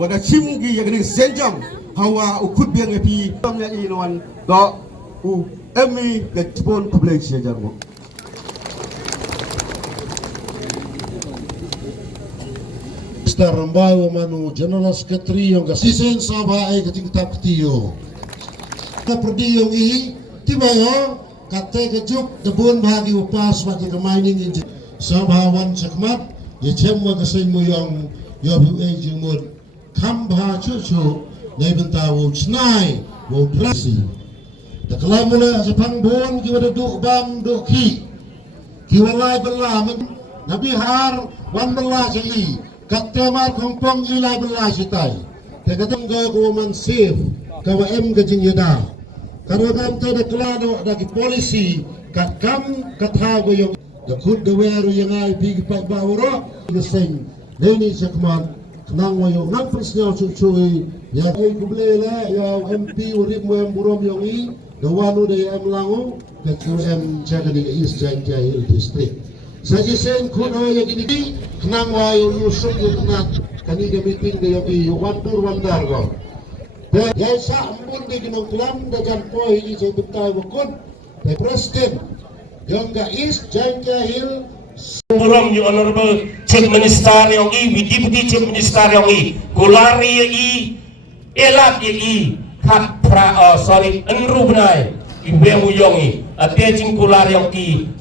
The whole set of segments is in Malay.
wada chimgi yagni senjam hawa ukut biang epi tamnya inawan do u emi ke tipon publik sejarmo. Mr. Rambai Manu General Secretary yang kasisen sabah ay kating taptiyo. Perdi yung tiba yo kate kejuk debun bahagi upas bagi mining engineer sabawan sakmat ye chemwa kasing mo yung yobu ejimud kambha chuchu nay bentawo snai wo drasi takla mula sa pangbon kiwada du bam du ki kiwalay bala nabi har wan bala jai katemar kongpong ilay bala sitay tegatong ga ko man safe kawa em gajing yada karena ada kelado dari polisi kat kam katago yung dakut gaweru yang ay bigi pagbawro ngeseng neni sakman nang wayo nang presnya cucuy ya ay kublele ya MP urip mo yang burom yung dawanu day am lango katu em jagani East Jangkaya district sajisen kuno yang gini nang wayo nusuk yung kani meeting day yung wantur wandar ko. Ya sa ambon di ginongklam dagan poy di sa betay wakon the president yung ga East Jangkaya Buram yung honorable chief minister yung deputy chief minister yung kulari yung elat yung enru benay ibu yung ate jing kulari yung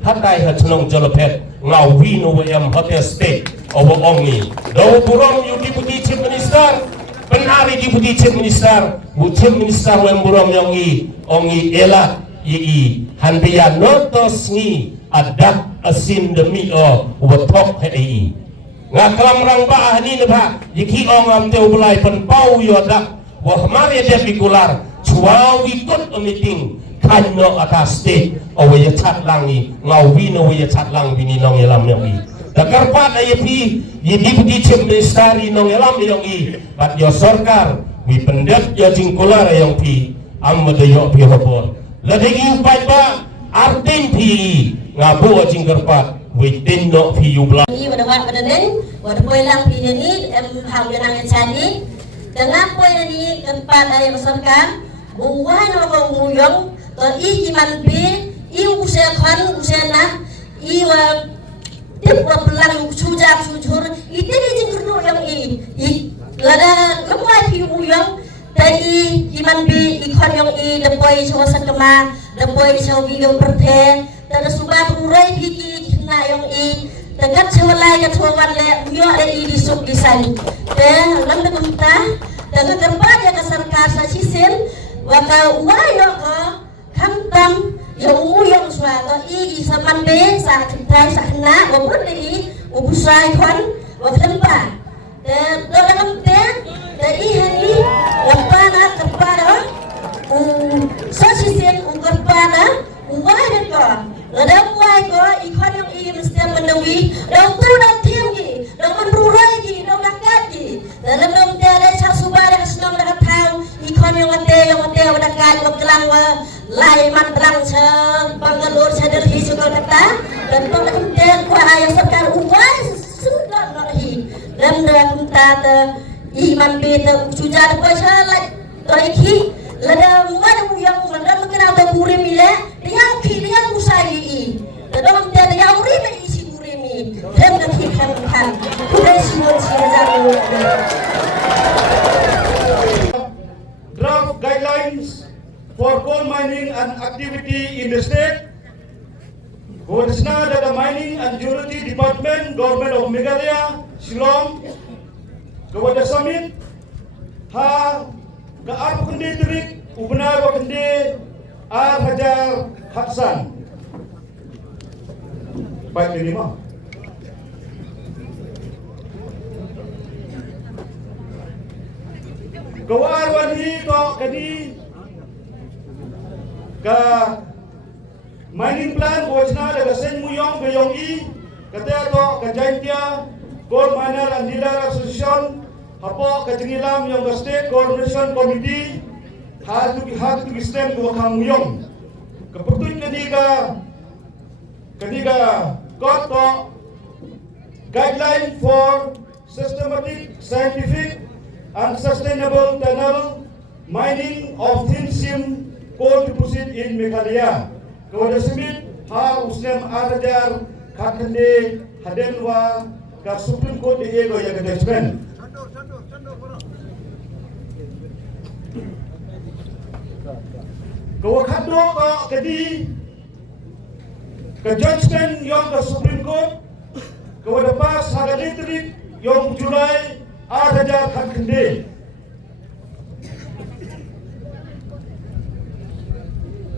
hatay hatnong jalapet ngawi no wayam hotel state obo ongi daw buram yung deputy chief minister penari deputy chief minister yang buram yang ongi ela yi handian notos ngi adak asin demi watok hei ngaklam rang ba ni ba yiki ongam te ulai penpau yodak wah mari dia pikular cuawi kot meeting kanno atas state awaya chat langi ngawi no waya chat lang bini nong elam yang Dakar pat ay deputy chief minister nong elam yung bat yo sarkar wi pendet yo jingkular yung amada yo robor ladegi pat ba artin ngabu jingkar pat wi tinno yubla wada wadanen wada poilang ni ham yanang chani dengan poin ni tempat ay sarkar buwan no ko nguyong to himan bi usia khan usena wa pelang sujak sujur itu dia jengkerno yang lada lemai pi uyang tadi himan bi ikon yang depoi sawasan kema depoi sawi yang perthe tada subah urai hiki na yang tegat sewalai kat sawan le myo di sub desain lam de kumta tada tempat ya kasarkar sa sisin wa ka wayo ka kamtam yang uyang suatu sa mande sa kintai sa kena wapun di ubusai kon waflempa dan dalam dari hari lapana kepada sosisen kepada umai ko ladam wai ko ikon yang mesti menawi dau tu dan tinggi dau menrurai gi dau dakat gi dalam dong tiada sa subara senang dakat tahu ikon yang ate dakat kelang lai man terang se Bangalore sadar hi suka kata dan pengkentian ku ayah serkar uai sudah nahi dan kita iman beta sujar ko salai toiki lada mana yang mana mengenal to kurimi le dia usai dan dia yang urimi isi kurimi hem kan kuda semua jago draft guidelines for coal mining and activity in the state. Hodisna the Mining and Geology Department, Government of Meghalaya, Shillong, Kawada Summit, ha gaar kundi turik ubna wa kundi Hajar Haksan. Baik ini mah. Kawar wani to kadi ka mining plan wajna daga sen muyong gayong kata to ka Jangkaya Gold Miner and Dealer Association hapo ka Jingilam yung State Coordination Committee had to stem to ka muyong kaputun kaniga got to guideline for systematic scientific and sustainable tunnel mining of thin seam coal deposit in Meghalaya. Kepada semit ha usnem arajar kathande hadenwa ka Supreme Court ego ya judgment. Kau kado ka kadi ka judgment yang ka Supreme Court kau dapat hagaditrik yang Julai arajar kathande.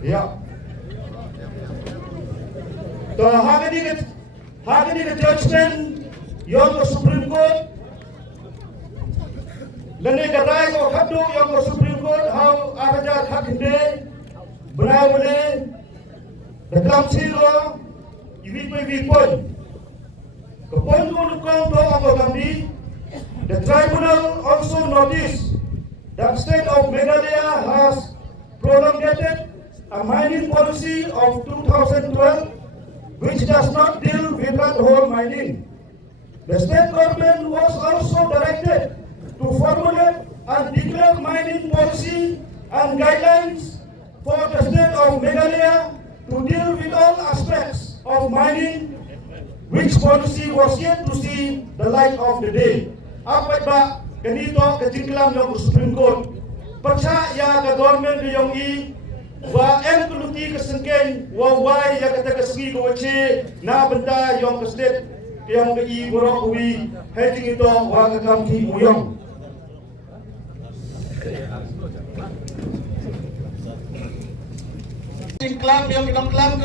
Ya. So hagani the judgment yang the Supreme Court lane garai ko khadu yang the Supreme Court how araja khakinde brawale the council law iwi point the point ko lukang to agamdi the tribunal also noticed that state of Meghalaya has promulgated a mining policy of 2012 which does not deal with hole mining. The state government was also directed to formulate and declare mining policy and guidelines for the state of Meghalaya to deal with all aspects of mining, which policy was yet to see the light of the day. Apa ba ganito kajinglam ng Supreme Court? Persa ya ka government yung wa em kuluti kesengken wa wai ya kata kesengi ko wache na benda yang kesdet yang ke i borok uwi heading itu wa ka kamki muyong Klam yang kita klam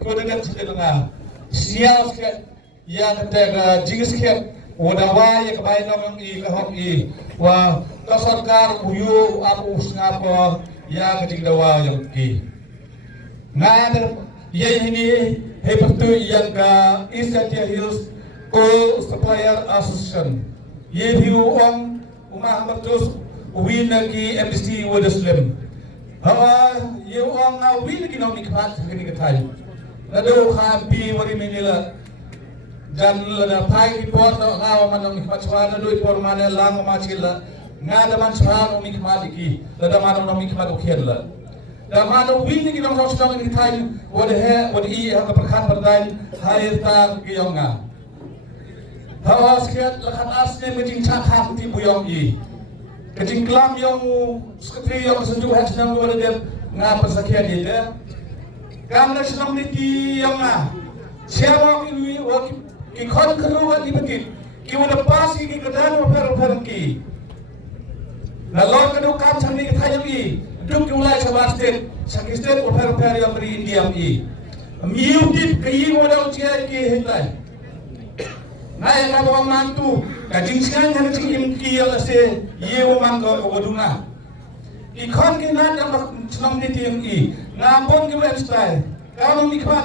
ko dengan sedenga sial ke ya kata jingis ke wada wa ya kebai nang i ka i wa ka sarkar uyu apu ngapa ya keting dawa yang ki ngad ye ini hepetu yang ka East Asia Hills Coal Supplier Association ye hiu on umah matus win ki MST Wadaslim hawa ye on na win ki no mikhat kini katai lado khampi wari menila dan lada pai ki pot ngawa manang mikhat swana do por mana lang machila ngada man sahano mikmat iki lada mano no mikmat okherla da mano wini ki no sosong ni time wode he wode I ha perkhan perdain hai ta ki yonga hawas kiat lakat asne mejing chakha ti buyong I kejing klam yong sekretari yong senju hat nang wode dem nga pasakian ide kam na senong ni ti yonga siawa ki ki khon khru wa ibekit ki wode pas ki kedan wa per ki lalu kedua kam sandi thayam I duk ulai sabar state sakit state upar yang beri India I miudip kai wada ucia ki hentai nai ka bawang mantu kajing siang han cing ki yang se ye wamang ko wadunga ikon ki na dam senam di tim I ngapon ki ben style kamu mikmat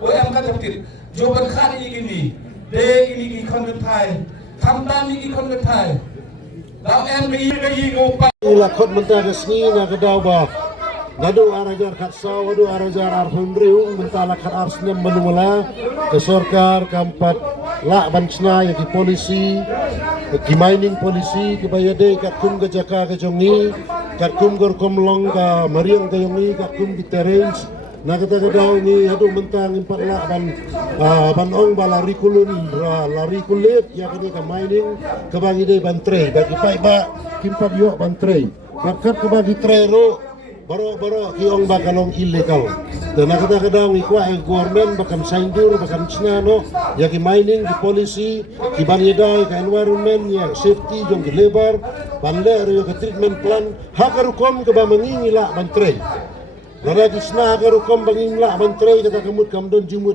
o am ka taptir joban khani gini de gini ki kon thai thamdan ki kon thai Ila kot mentah kesni na kedau ba Nadu arajar katsa wadu arajar arhundriu mentala kat arsnem menumala ke sorkar kampat lak bansna yang ki polisi ki mining polisi ki bayade kat kum ke jaka ke jongi kat kum gor komlong ka mariang ke jongi kat kum ki terens na kata kedau ni adu mentang impat lak ban ong ba lari kulit ya kini ka mining ke bagi de bantre bagi pai ba kimpat yo bantre bakat ke bagi trero baro ki ong ba kalong illegal dan kata kedau ni kwa government bakam saindur bakam chinano ya ki mining ki polisi ki banyedai ka environment ya safety jong ki labor banle ro ka treatment plan hakaru kom ke ba mangingi lak bantre Nara kisna agar hukum bangin lah bantrei kata kemud kamdon jumud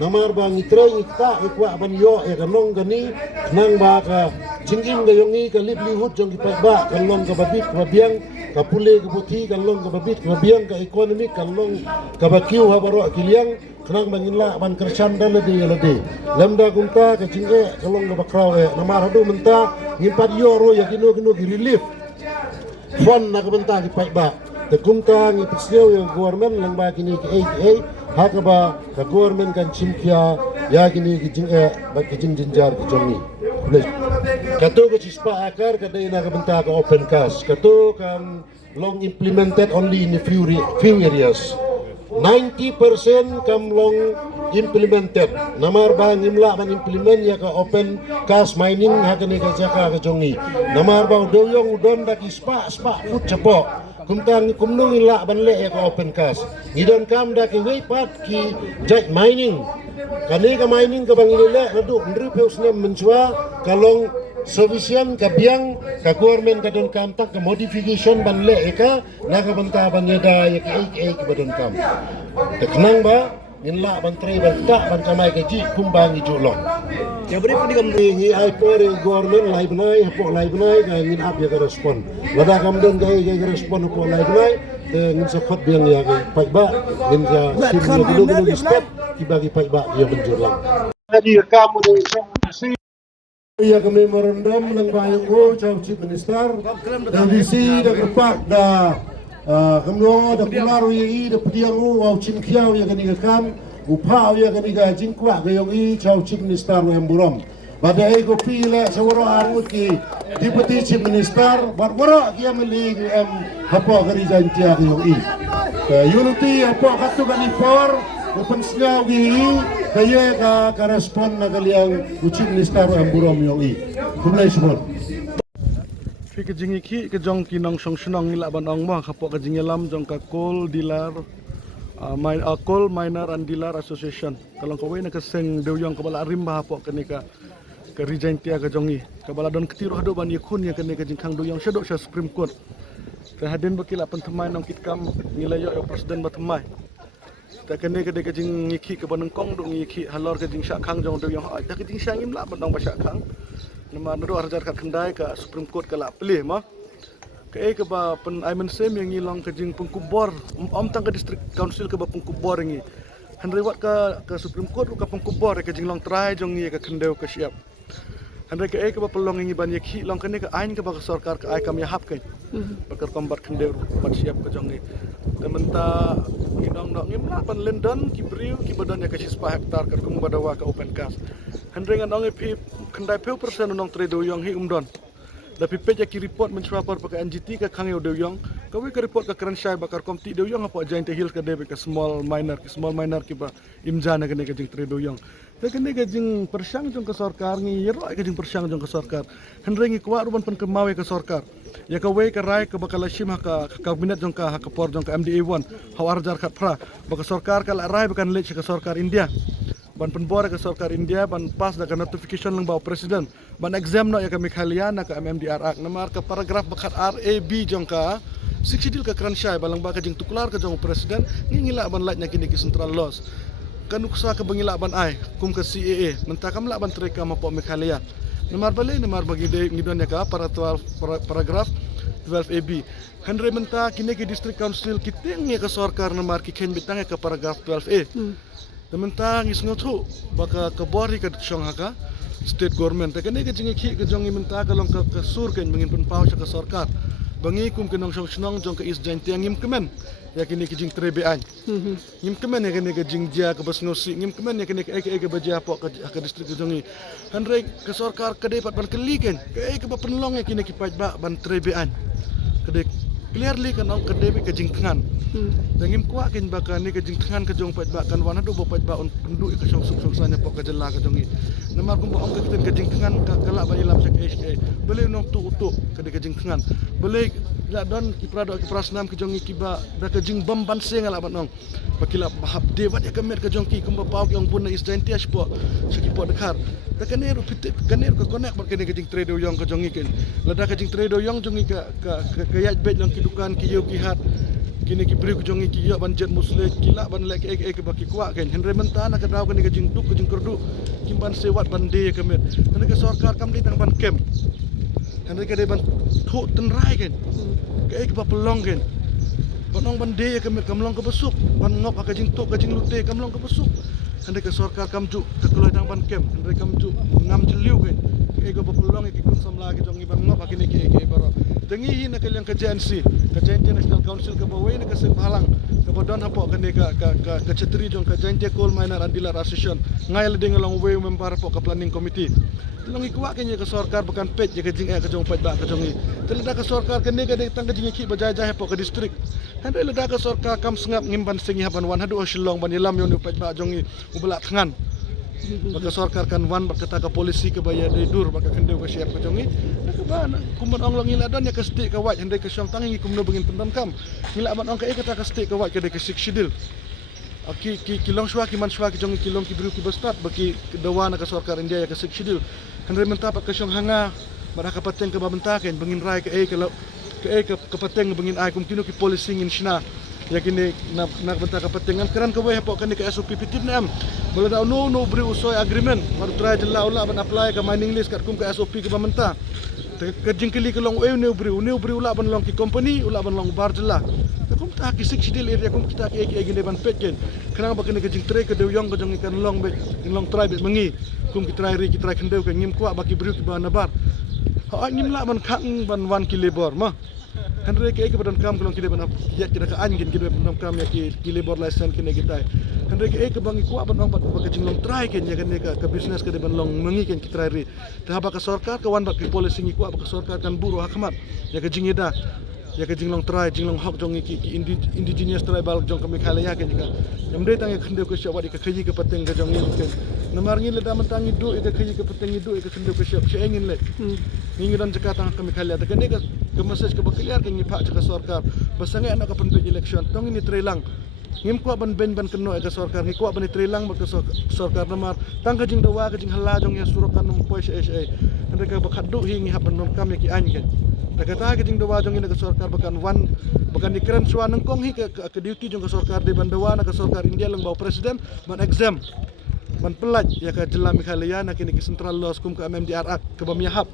namar bang itrei ikta ikwa ban yo kanong gani nang ba ka jingim gayongi ka livelihood jong ki ba kalong ka babit ka biang ka pule ka buti kalong ka babit ka biang ka economic kalong ka bakiu ha baro kiliang kanang bangin lah ban kersan dalade lamda gumta ka jinge kalong ka bakraw namar hadu menta ngimpat yo ro yakino ki relief fon na ka benta ki ba Tekumta ngi pisau yang government lang ba kini ki haka ba ka government kan chimkia ya kini ki jing ba ki jing jinjar ki jongi Katu ke cispa akar kadai na kabenta ka open cast. Katu kan long implemented only in a few areas. 90% kam long implemented. Namar ba ngimla ban implement ya ka open cast mining hakani ka jaka ka jongi. Namar ba doyong udon da kispa food cepo. Kumtang kumnung ila ban le ya ka open cast. Ngidon kam da ki way part ki jet mining. Kani ka mining ka bang ilele nadu ndri peus nem menjua kalong sufficient ka biang ka government ka don kam tak ka modification ban le ka na ka banta ban yada ya ka ek badon kam teknang ba inla ban tre ban ta ban kamai ka ji kumbang i julong ya beri pun kam ni ai pore government lai banai hapo lai banai ka ngin ap ya ka respond wada kam don ga respond hapo lai banai ngin sa khot biang ya ka pai ba ngin sa sim ya kudu step kibagi pai ba ya benjurlang jadi kamu ni ya ke memorandum ng bayang ko sa Chief Minister da visi da kepak da kamno da kularo yi da pediang ko au chim khiao ya kani kam upao ya kani ga jingkwa ga yong i sa Chief Minister ng Burom pada ai ko pila sa waro angut ki Deputy Chief Minister bat waro ki amli hapo ga ri jantia ga yong i unity hapo katu ga ni por open snow gi kaya ka respond na kaliang Chief Minister ang Burom yung kumlay semua. Fika jingiki ke jong kinong songsunong nila banong mo kapo ka jingelam jong ka coal dealer coal miner and dealer association kalong kaway na kaseng dewyong kabala rimba hapo kanika ka regentia ka jongi kabala don ketiro hado ban yakun ya kanika jingkang dewyong shadow sa Supreme Court terhadin bakila pentemai nong kitkam nilayo yo presiden batemai tak kena ke dek jing ngiki ke baneng kong dong ngiki halor ke jing syak khang jong do yang tak jing syangim la bandong ba syak khang nama nado arjar kat kendai ke Supreme Court ke la pelih ma ke ba pen aimen sem yang ngilang ke jing pengkubor om tang ke district council ke ba pengkubor ngi handre wat ke Supreme Court ke pengkubor ke jing long try jong ngi ke kendau ke siap handre ke ba pelong ngi ban yaki long kene ke ain ke ba sarkar ke ai kam yahap ke bakar kombat kendau bat siap ke jong ngi Tementa ngidong ngimla pan London kibriu kibadan ya kasi 5 hektar kat kum badawa ka open cast. Handring andong ip kendai 10% nong trade doyong hi umdon. Tapi peja ki report mensuapar pakai NGT ka khangeu doyong. Kawi ka report ka Kranshai bakar komti doyong apa Giant Hills ka debe ka small miner ki ba imjana ka ne ka jing trade doyong. Ta ka ne ka jing persyang jong ka sarkar ngi yero ka jing persyang jong ka sarkar. Handring ikwa ruban pan kemawe ka sarkar. Ya ka way ka rai ka bakal sim ka kabinet jong ka por jong ka MDA1 hawar jar khat pra baka sarkar ka la rai bakan lech ka sarkar India ban penbor ka sarkar India ban pas da ka notification lang ba presiden ban exam no ya ka Mikhalian ka MMDR ak namar ka paragraph bakat RAB jong ka siksidil ka Kranshai balang ba ka jing tuklar ka jong presiden ngingila ban lach nya kini ki central laws kanuksa ka bangila ban ai kum ka CAA mentakam la ban treka mapo Mikhalian Namar bagi ngidon ya ka paragraf 12AB. Handre menta kini ke district council kiting ya ka sarkar namar ki ken bitang ya ka paragraf 12A. Menta ngis ngotu baka ka bori ka syong haka state government. Ta kene ke jingi ki ke jongi menta ka long ka sur ken mengin pen pau ka sarkar. Bangi kum kenong syong jong ka is jain tiang ngim kemen. Ya kini ke jing trebe an. Ngim kemen ya kini ke jing dia ke bas ngosi. Ngim kemen ya kini ke eke baja pok ka district jongi. Handre ke sarkar ka depat ban keliken. Ke eke ba penlong ya kini ki paj ba ban trebe an. Ke clearly kan ang kadebe ka jing tngan. Dangim kwa kin baka ni ka jing tngan ka jong paj ba kan wana do paj ba on pendu ka syong sanya pok ka jela ka jongi. Namar kum ba ang ka jing tngan ka kala ba ilam sak HA. Bele nong tu ka de ka jing tngan. Bele la don kiprasnam ke jongi kiba da ke jing bam ban seng ala banong bakila bahap devat ya kemer ke jongki kumba pau yang pun is identias po saki po dekar da kaneru pitik kaneru ke konek berkene ke jing trade yang ke jongi ken lada ke jing trade yang jongi ke yat bet yang kidukan ki yo ki hat kini ki bri ke jongi ki yo ban jet musle kila ban lek ke baki kwa ken henre mentana ke daw ke jing duk ke jing kerdu kimban sewat ban de kemer henre ke sarkar kam di tang ban kem henre ke de ban thu tenrai ken ke ba pelong ken banong bande ya kamlong ke besuk ban ngop ka jing tok ka jing lute kamlong ke besuk henre ke sarkar kamju ke keloi dang ban kem henre kamju ngam jeliu ken ego bapulong ikikun samla ke jong ibang ngop akini ke baro tengi na kaliang ke JNC ke JNT National Council ke bawai na kasem halang ke bodon hapo ke ke cetri jong ke JNT Coal Miner and Dealer Association ngai le dengalong we member po ke planning committee telong ikuak kenya ke sarkar bukan pet je ke jing ke jong pet ba ke jong i telada ke sarkar ke nega de tang ke jing ki bajai po ke distrik handai lada ke sarkar kam sengap ngimban sengi haban wan hadu shilong ban yelam yon pet ba jong i ubala tangan baka sarkar kan wan baka taka polisi ke bayar dari dur baka kendeu ke siap ke jongi nak ba kumun ong lang ila don ya ke stik ke wat handai ke syong tangi kumno bengin pendam kam ngila ban ong ke kata ke stik ke wat ke de ke sik shidil aki kilong shwa ki man shwa ki jongi kilong ki bru ki bastat baki dawana ke sarkar india ya ke sik shidil handai mentap ke syong hanga baraka pateng ke babentaken bengin rai ke pateng bengin ai kum kino ki polisi ngin shina ya kini nak bentar kepentingan keran ke weh pok kini ke SOP pitip nam boleh dah no beri usoi agreement baru try jelah ulah ban apply ke mining list kat kum ke SOP ke bamenta ke jingkili ke long ne beri ulah ban long ki company ulah ban long bar jelah kum tak kisik sidil area kum kita ke gini ban petken kenang ba kini ke jing tray ke deuyong ke jong ikan long be long try be mengi kum ki try kendeu ke ngim kuak baki beri ke ban nabar ha ngim la ban khang ban wan ki labor mah Henry ke badan kam kalau kita benar ya kita ke angin kita benar kam ya ki labor license kena kita Henry ke bangi kuat benar pat baka jinglong try ken ya kan ke business ke depan long mengi ken kita try ri dah baka sarkar ke wan bak polisi ngi kuat baka sarkar kan buruh hakmat ya ke jingida ya ke jinglong try jinglong hak jong ki indigenous tribal jong kami khalaya ken jika yang dei tang khende ko syawadi ke khayi ke pateng ke jong ni ken namar ngi le da mantangi du ke khayi ke pateng du ke khende ko syap engin le ngi dan jaka tang kami khalaya ke ne ke message ke bakiliar ke ngipak ke sarkar basangai anak kapan pe election tong ini trelang ngim kuat ban keno ke sarkar ngi kuat ban trelang ke sarkar namar tang ka jing dawa ka jing hala jong ya surukan nom poi sa mereka bakaduk hingi haban nom kam ki an ken kata ke jing dawa jong ini ke sarkar bakan dikeren suan nengkong hi ke duty jong ke sarkar de bandawa na ke sarkar India lang bawa presiden ban exam ban pelaj ya ke jelam khalaya na kini ke central law skum ke MMDR Act ke bamiyahap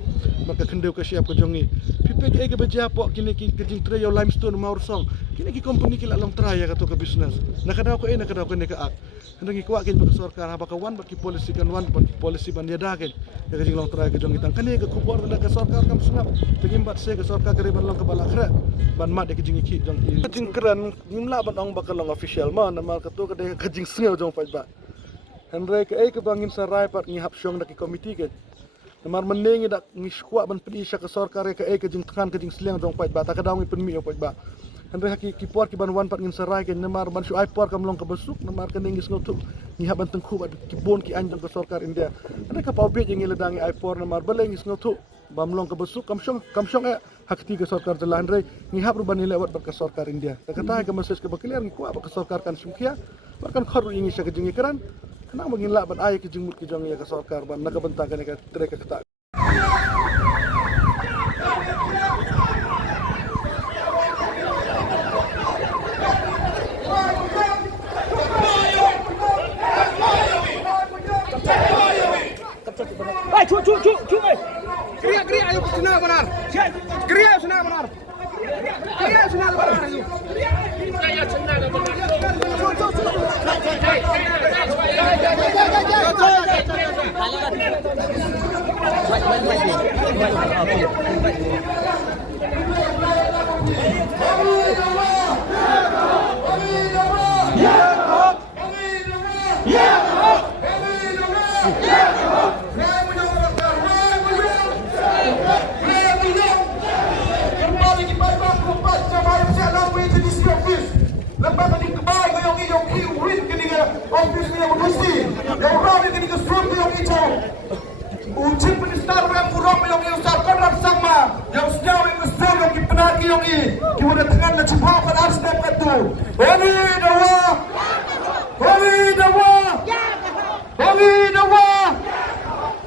maka kendeu ke siap ke jongi PPK ke beja pok kini ke jing tre yo limestone maur song kini ke company ke long try ya ke to ke business na kadau ko ina kadau ko ne ke ak hendangi kuak kin ke sarkar ha baka wan baki polisi kan wan polisi ban dia dah ken ya ke jing long try ke jongi tang kani ke kubor ke sarkar kam sunap tegimbat se ke sarkar ke ban long ke balak khra ban mat de ke jing ki jong ki jing kran nimla ban ong bakal long official man mal ke to ke jing sneu jong pai ba Henry ke bangin sarai pat ngi hap syong dak komiti ke namar menengi dak ngi squat ban pedi sya ke sarkar ke jing tekan ke jing sliang jong pai ba ta ka daung penmi pai ba Henry haki kipor ki ban wan pat ngin sarai ke namar ban syu ai por kam long ke besuk namar ke ngi snotu ngi hap ban tengku bat ki bon ki anjong ke sarkar India Henry ka pau be ngi ledangi ai por namar bale ngi snotu bam long ke besuk kam syong hakti ke sarkar jalan Henry ngi hap ruban ni lewat ke sarkar India ta kata ke message ke bakiliar ngi kuat ke sarkar kan sumkhia bahkan kharu ingi sya ke jing keran Kenang bangin la ban ay ke jingmut ke jong ya ke sarkar ban nakabentakan ke trek ke tak Ay, cu oi. Kriya ayo sunah benar. Kriya sunah benar. Kriya sunah benar ayo. Kriya sunah benar. Lembaga di kebal yang hijau kiwin ketika ofis yang mengusi yang ramai ketika strong yang hijau ucap penistar yang kurang yang usah koran sama yang sejauh yang besar yang dipenagi yang ini kita tengah mencoba pada harus dapat tu Holy Dawa Holy Dawa Holy Dawa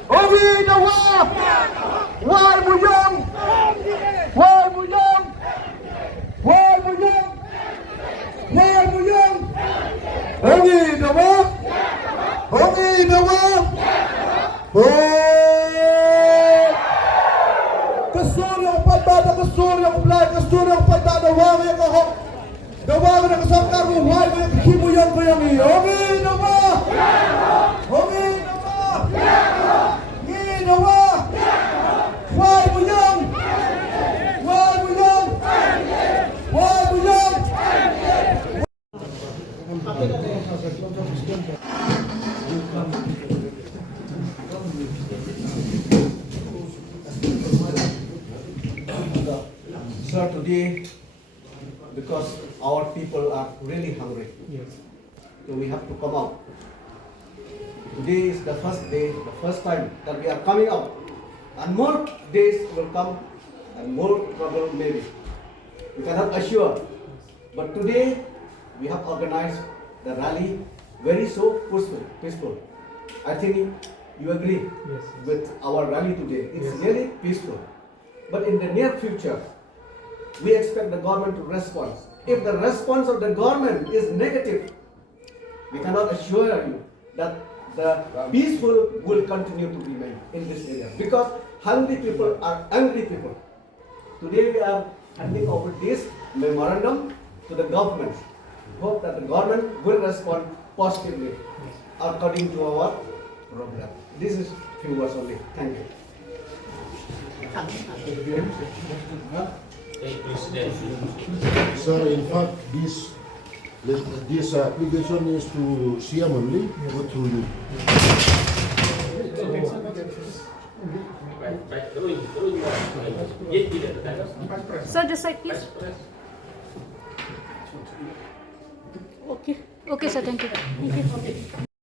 Holy Dawa Wai Muyong Wai Muyong Wai Muyong Wai Muyong Holy Dawa Holy Dawa Kesur yang pada kesur yang belai kesur yang pada dawa yang kau dawa yang kesarkar wai yang kimu yang ini Holy Dawa Holy Dawa Ni Dawa because our people are really hungry. So we have to come out. Today is the first day, the first time that we are coming out. And more days will come and more trouble maybe. We cannot assure. But today we have organized the rally very so peaceful. I think you agree with our rally today. It's really peaceful. But in the near future, we expect the government to respond. If the response of the government is negative, we cannot assure you that the peaceful will continue to remain in this area, because hungry people are angry people. Today we are handing over this memorandum to the government. Hope that the government will respond positively according to our program. This is few words only. Thank you. Sir, in fact, this application is to Siam only, go through you. Sir, this side, please. Okay. Okay, sir. Thank you. Thank you.